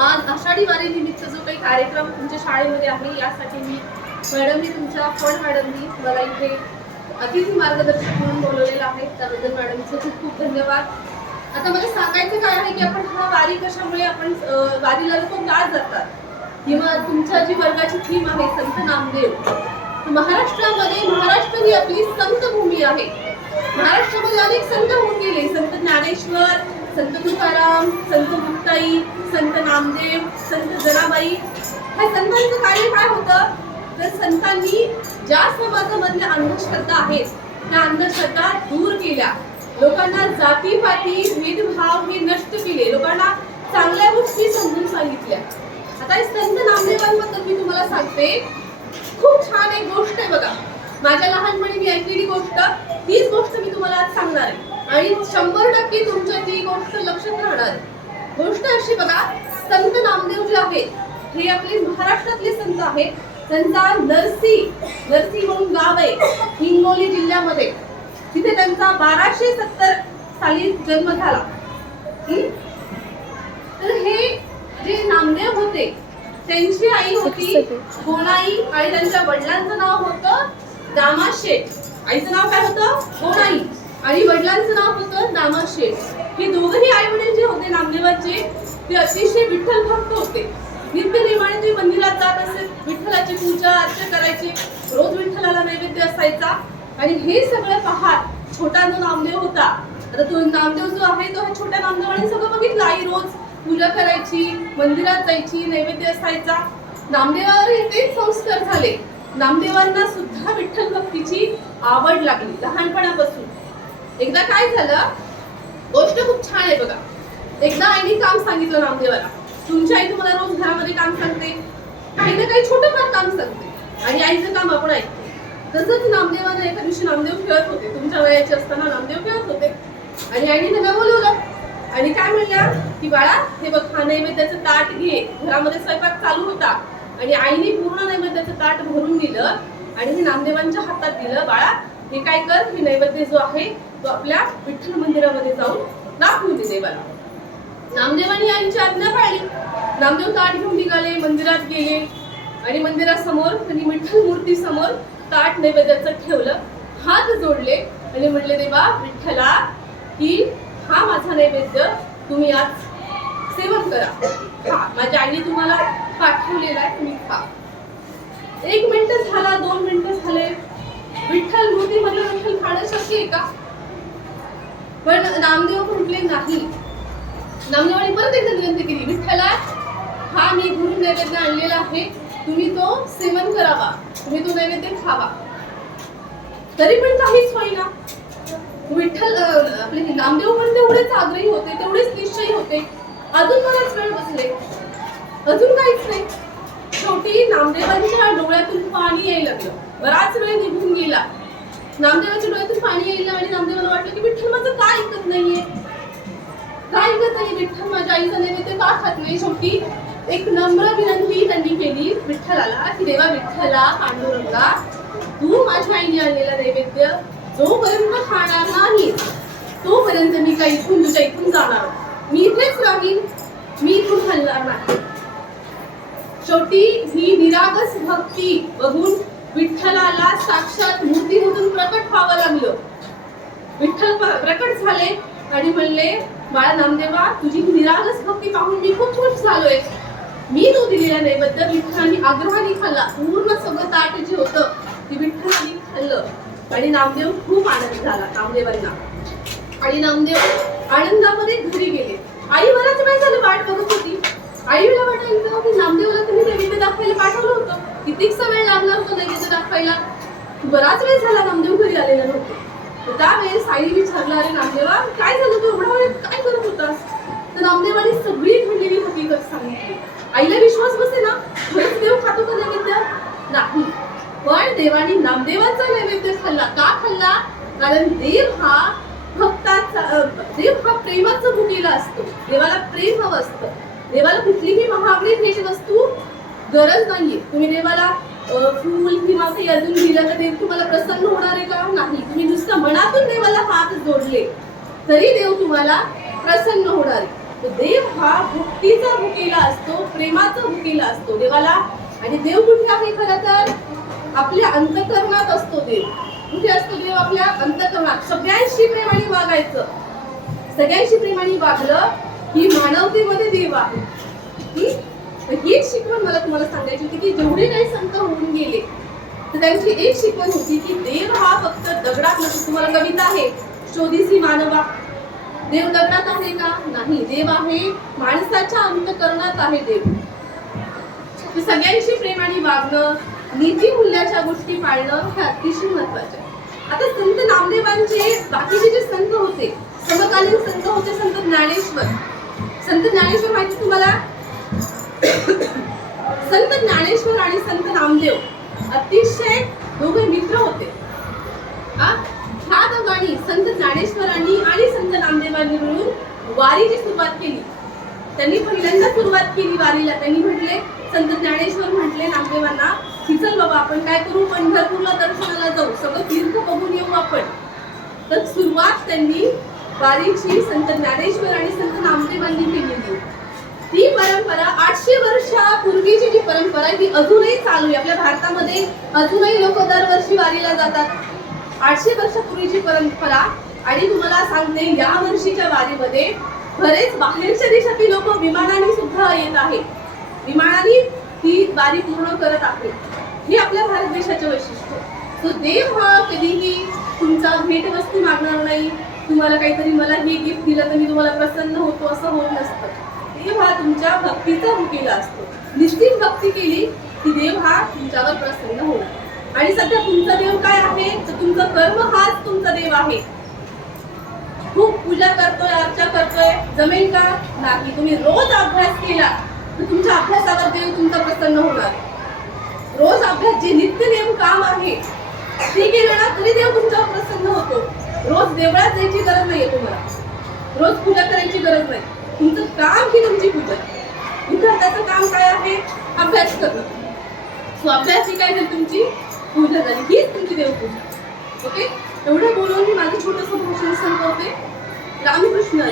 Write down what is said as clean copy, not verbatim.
आज आषाढी वारी निमित्त जो काही कार्यक्रम तुमच्या शाळेमध्ये आहे यासाठी मी तुमच्या फड मॅडमनी मला इथे अतिथी मार्गदर्शक म्हणून बोलवलेलं आहे, त्याबद्दल मॅडमचं खूप खूप धन्यवाद. आता मला सांगायचं काय आहे की आपण हा वारी कशामुळे आपण वारीला लोक का जातात किंवा तुमच्या जी वर्गाची थीम आहे संत नामदेव. महाराष्ट्रामध्ये महाराष्ट्र ही आपली संत भूमी आहे. महाराष्ट्रामध्ये अनेक संत होऊन गेले, संत ज्ञानेश्वर, संत तुकाराम, संत मुक्ताई, संत नामदेव, संत जनाबाई. ह्या संतांचं कार्य काय होतं तर संतांनी ज्या समाजामधल्या अंधश्रद्धा आहेत त्या अंधश्रद्धा दूर केल्या, लोकांना जातीपाती भेदभाव हे नष्ट केले, लोकांना चांगल्या गोष्टी समजून सांगितल्या. आता संत नामदेवांबद्दल मी तुम्हाला सांगते, खूप छान एक गोष्ट आहे बघा. माझ्या लहानपणी मी ऐकलेली गोष्ट, तीच गोष्ट मी तुम्हाला आज सांगणार आहे आणि 100% तुमच्या ती गोष्ट लक्षात राहणार. गोष्ट अशी बघा, संत नामदेव जे आहेत हे आपले महाराष्ट्रातले संत आहेत. त्यांचा नरसी म्हणून गाव आहे हिंगोली जिल्ह्यामध्ये, तिथे त्यांचा 1270 साली जन्म झाला. तर हे जे नामदेव होते त्यांची आई होती गोणाई आणि त्यांच्या वडिलांचं नाव होतं दामाशेठ. आईचं नाव काय होतं गोणाई आणि वडिलांचं नाव होतं दामाशेठ. हे दोघंही आई वडील जे होते नामदेवाचे ते अतिशय विठ्ठल भक्त होते. नित्यनेमाने ते मंदिरात जात असे, विठ्ठलाची पूजा अर्चा करायचे, रोज विठ्ठलाला नैवेद्य असायचा. आणि हे सगळं पाहत छोटा जो नामदेव होता, आता तो नामदेव जो आहे तो छोट्या नामदेवाने सगळं बघितलं. आई रोज पूजा करायची, मंदिरात जायची, नैवेद्य असायचा. नामदेवावर तेच संस्कार झाले. नामदेवांना सुद्धा विठ्ठल भक्तीची आवड लागली लहानपणापासून. एकदा काय झालं, गोष्ट खूप छान आहे बघा. एकदा आईने काम सांगितलं नामदेवाला, तुमची आई तुम्हाला रोज घरामध्ये काम सांगते, आईने काही छोटंफार काम सांगते आणि आईचं काम आपण ऐकतो. तसंच नामदेवाने एका दिवशी नामदेव खेळत होते, तुमच्या वयाचे असताना नामदेव खेळत होते आणि आईने त्यांना बोलवलं आणि काय म्हणल्या की बाळा हे बघ हा नैवेद्याचं ताट घे. घरामध्ये स्वयंपाक चालू होता आणि आईने पूर्ण नैवेद्याचं ताट भरून दिलं आणि हे नामदेवांच्या हातात दिलं. बाळा हे काय कर, हे नैवेद्य जो आहे तो आपल्या विठ्ठल मंदिरामध्ये जाऊन दाखवून दे देवाला. नामदेवांनी आईची आज्ञा पाळली. नामदेव ताट घेऊन निघाले, मंदिरात गेले आणि मंदिरासमोर त्यांनी विठ्ठल मूर्ती समोर ताट नैवेद्याचं ठेवलं, हात जोडले आणि म्हणले देवा विठ्ठला की हा माझा नैवेद्य तुम्ही आज सेवन करा, खा, माझ्या आईने तुम्हाला पाठवलेला आहे, तुम्ही खा. 1 मिनिट झाला, 2 मिनिटं झाले, विठ्ठल मूर्तीमध्ये विठ्ठल खाणं शक्य आहे का? पण नामदेव म्हटले नाही. नामदेवाने परत एकदा विनंती केली, विठ्ठला हा मी घरून नैवेद्य आणलेला आहे, तुम्ही तो सेवन करावा, तुम्ही तो नैवेद्य खावा. तरी पण काहीच होईना. विठ्ठल आपले नामदेव पण तेवढेच आग्रही होते, तेवढेच निश्चयी होते. अजून बराच वेळ बसले, अजून काहीच नाही. शेवटी नामदेवांच्या डोळ्यातून पाणी यायला लागलं. बराच वेळ निघून गेला, नामदेवाच्या डोळ्यातून पाणी यायला आणि नामदेवाला वाटलं की विठ्ठल माझं काय ऐकत नाहीये, काय ऐकत नाही विठ्ठल, माझ्या आईचा नैवेद्य का खात नाही. शेवटी एक नम्र विनंती त्यांनी केली विठ्ठलाला की देवा विठ्ठला पांडुरंगा, तू माझ्या आईने आणलेला नैवेद्य जोपर्यंत खाणार नाही तोपर्यंत मी काही इथून तुझ्या इथून जाणार, मी इथेच राहीन, मी इथून हलणार नाही. शेवटी ही निरागस भक्ती बघून विठ्ठलाला साक्षात मूर्तीमधून प्रकट व्हावं लागलं. विठ्ठल प्रकट झाले आणि म्हणले बाळा नामदेवा तुझी निरागस भक्ती पाहून मी खूप खुश झालोय. मी तो दिलेला नैवेद्य विठ्ठलाने आग्रहाने खाल्ला. पूर्ण सगळं ताट जे होतं ते विठ्ठलाने खाल्लं आणि नामदेव खूप आनंद झाला नामदेवांना. आणि नामदेव आनंदामध्ये घरी गेले. आई बराच वेळ झालं वाट बघत होती. आईला वाटायचं की नामदेवाला तुम्ही नैवेद्य दाखवायला पाठवलं होतं, कितीकसा वेळ लागणार होतं नैवेद्य दाखवायला, बराच वेळ झाला नामदेव घरी आलेला नव्हते. त्यावेळेस आईने विचारलं अरे नामदेवा काय झालं, तू एवढा वेळ काय करत होतास? तर नामदेवाने सगळी घडलेली हकीकत सांगितली. आईला विश्वास बसे ना, खरंच देव खातो का नैवेद्य? नाही. पण देवाने नामदेवाचा नैवेद्य खाल्ला. का खाल्ला? कारण देव हा प्रेमाचा भुकेला असतो. देवाला प्रेम हवं असतं. देवाला कुठलीही महागडी भेट वस्तू गरज नाहीये. तुम्ही देवाला फूल किंवा काही अजून दिलं तर देव तुम्हाला प्रसन्न होणार आहे का? नाही. तुम्ही नुसतं मनातून देवाला हात जोडले तरी देव तुम्हाला प्रसन्न होणार आहे. देव हा भक्तीचा भुकेला असतो, प्रेमाचा भुकेला असतो देवाला. आणि देव कुठे आहे? खरं तर आपल्या अंतःकरणात असतो देव. कुठे असतो देव? आपल्या अंतःकरणात. सगळ्यांशी प्रेमाने वागायचं, सगळ्यांशी प्रेमाने वागलं ही मानवतेमध्ये देव आहे. ही शिकवण मला तुम्हाला सांगायची होती की जेवढे काही संत होऊन गेले तर त्यांची एक शिकवण होती की देव हा फक्त दगडात नसतो. तुम्हाला कविता आहे, शोधिसी मानवा. देव दगडात आहे का? नाही, देव आहे माणसाच्या अंतःकरणात आहे देव. सगळ्यांशी प्रेमाने वागणं, नीती मूल्याच्या गोष्टी पाळणं हे अतिशय महत्वाचे आहे. आता संत नामदेवांचे बाकीचे जे संत होते, समकालीन संत होते, संत ज्ञानेश्वर. संत ज्ञानेश्वर माहिती तुम्हाला? संत ज्ञानेश्वर आणि संत नामदेव अतिशय दोघे मित्र होते. ह्या दोघांनी, संत ज्ञानेश्वरांनी आणि संत नामदेवांनी मिळून वारीची सुरुवात केली. त्यांनी पहिल्यांदा सुरुवात केली वारीला. त्यांनी म्हटले, संत ज्ञानेश्वर म्हटले नामदेवांना की चल बाबा आपण काय करू, पंढरपूरला दर्शनाला जाऊ, सगळं तीर्थ बघून येऊ आपण. तर सुरुवात त्यांनी वारीची संत ज्ञानेश्वर आणि संत नामदेवांनी केलेली. ती परंपरा 800 वर्षापूर्वीची जी परंपरा आहे ती अजूनही चालू आहे. आपल्या भारतामध्ये अजूनही लोक दरवर्षी वारीला जातात. 800 वर्षापूर्वीची परंपरा. आणि तुम्हाला सांगते, या वर्षीच्या वारीमध्ये बरेच बाहेरच्या देशातील लोक विमानाने सुद्धा येत आहेत. विमानाने ही वारी पूर्ण करत आहेत. हे आपल्या भारत देशाचे वैशिष्ट्य. तो देव हा कधीही तुमचा भेटवस्तू मागणार नाही. तुम्हाला काहीतरी मला हे गिफ्ट दिलं तर मी तुम्हाला प्रसन्न होतो असं होत नसतं. देव हा तुमच्या भक्तीचा भुकेला असतो. निश्चित भक्ती केली की देव हा तुमच्यावर प्रसन्न होणार. आणि सध्या तुमचा देव काय आहे? तर तुमचा कर्म हाच तुमचा देव आहे. खूप पूजा करतोय, अर्चा करतोय, जमेल का? नाही. तुम्ही रोज अभ्यास केला तर तुमच्या अभ्यासावर देव तुमचा प्रसन्न होणार. रोज अभ्यास, जे नित्यनेम काम आहे ते केलं ना तरी देव तुमच्यावर प्रसन्न होतो. रोज देवळात जायची गरज नाहीये तुम्हाला, रोज पूजा करायची गरज नाही. तुमचं काम ही तुमची पूजा. विद्यार्थ्याचं काम काय आहे? अभ्यास करणं. सो अभ्यास ही काय झाली? तुमची पूजा झाली. हीच तुमची देवपूजा. ओके, एवढं बोलून मी माझं छोटंसं भाषण संपवते. रामकृष्ण.